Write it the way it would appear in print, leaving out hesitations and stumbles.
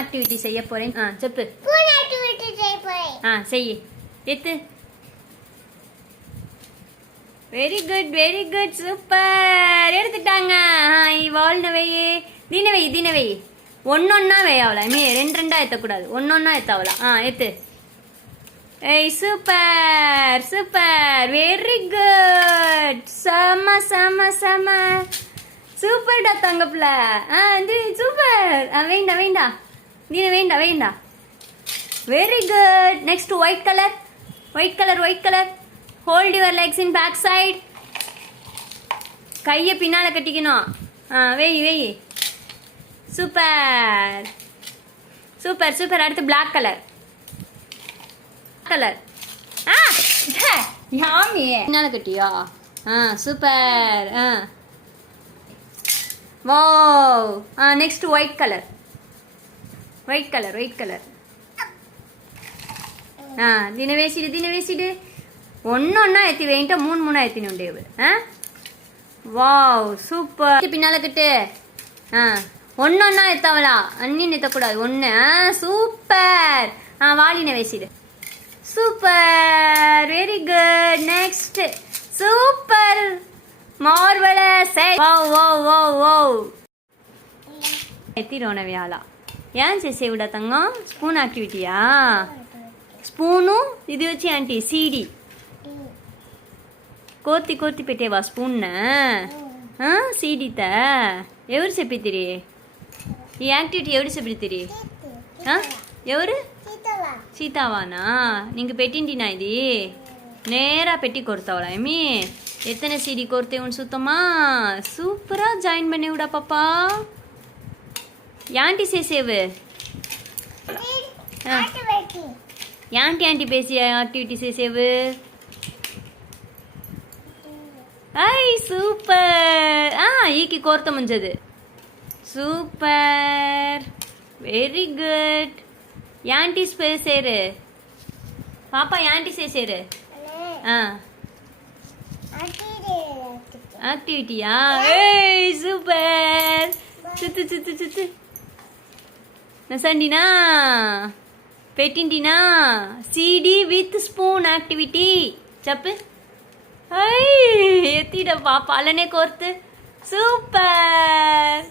Activity செய்ய போறேன். செப்பு. ஸ்பூன் ஆக்டிவிட்டி செய்ய போறேன். செய். எத்து. Very good super. எடுத்துட்டாங்க. வாழ்னவை தினவை ஒன்னொன்னா வேயாவல மீ ரெண்டா ஏத்தக்கூடாது. ஒன்னொன்னா ஏத்தாவலாம். ஏத்து. ஏய் சூப்பர் வெரி குட். செம சூப்பர்டா தங்கப்புல. சூப்பர். வேண்டா நீ வேண்டா. Very good. Next white colour. Hold your legs in back side. கையை பின்னால கட்டிக்கணும். வெய். சூப்பர். அடுத்து பிளாக் கலர். பின்னால கட்டியா? Super. Wow. Next white colour. தினவேசிடு ஒன்னொன்னா எத்தி வேண்ட மூணா எத்தினு உண்டேவு. Wow super. பின்னால கட்டு. ஒன்னொன்னா எத்தாவலா அன்னின்னு எத்தக்கூடாது. ஒன்று. சூப்பர். வாலின வேசிடு. Super very good. Next super marvellous. Wow ఎత్తిరోనవ్యాల ఏం చేసేవిడా తంగం? స్పూన్ యాక్టివిటీయా? స్పూను ఇది వచ్చి ఆంటీ సీడి కోర్తి పెట్టేవా స్పూన్ సీడిత ఎవరు చెప్పితిరి ఈ యాక్టివిటీ? ఎవరు చెప్పితిరి? ఎవరు? சீதாவானா? நீங்கள் பெட்டின்டினா இது நேராக பெட்டி கொடுத்தாவளா எம்மி? எத்தனை சீடி கோர்த்தே உன் சுத்தமா? சூப்பராக ஜாயின் பண்ணி விடா பாப்பா. యాంటి చేసేవు? యాంటి பேசி ஆக்டிவிட்டி చేసేవు? సూపర్. ఈకి కోర్త ముంచదు. Super very good. యాంటి చేసేరు పాపా? యాంటి చేసేరు ஆக்டிவிட்டியா? சூப்பர். சுத்து நசண்டினா పెట్టింటినా? సీడీ విత్ స్పూన్ యాక్టివిటీ చెప్పు. ఎత్తిడ పాప అలానే కోర్తు. సూపర్.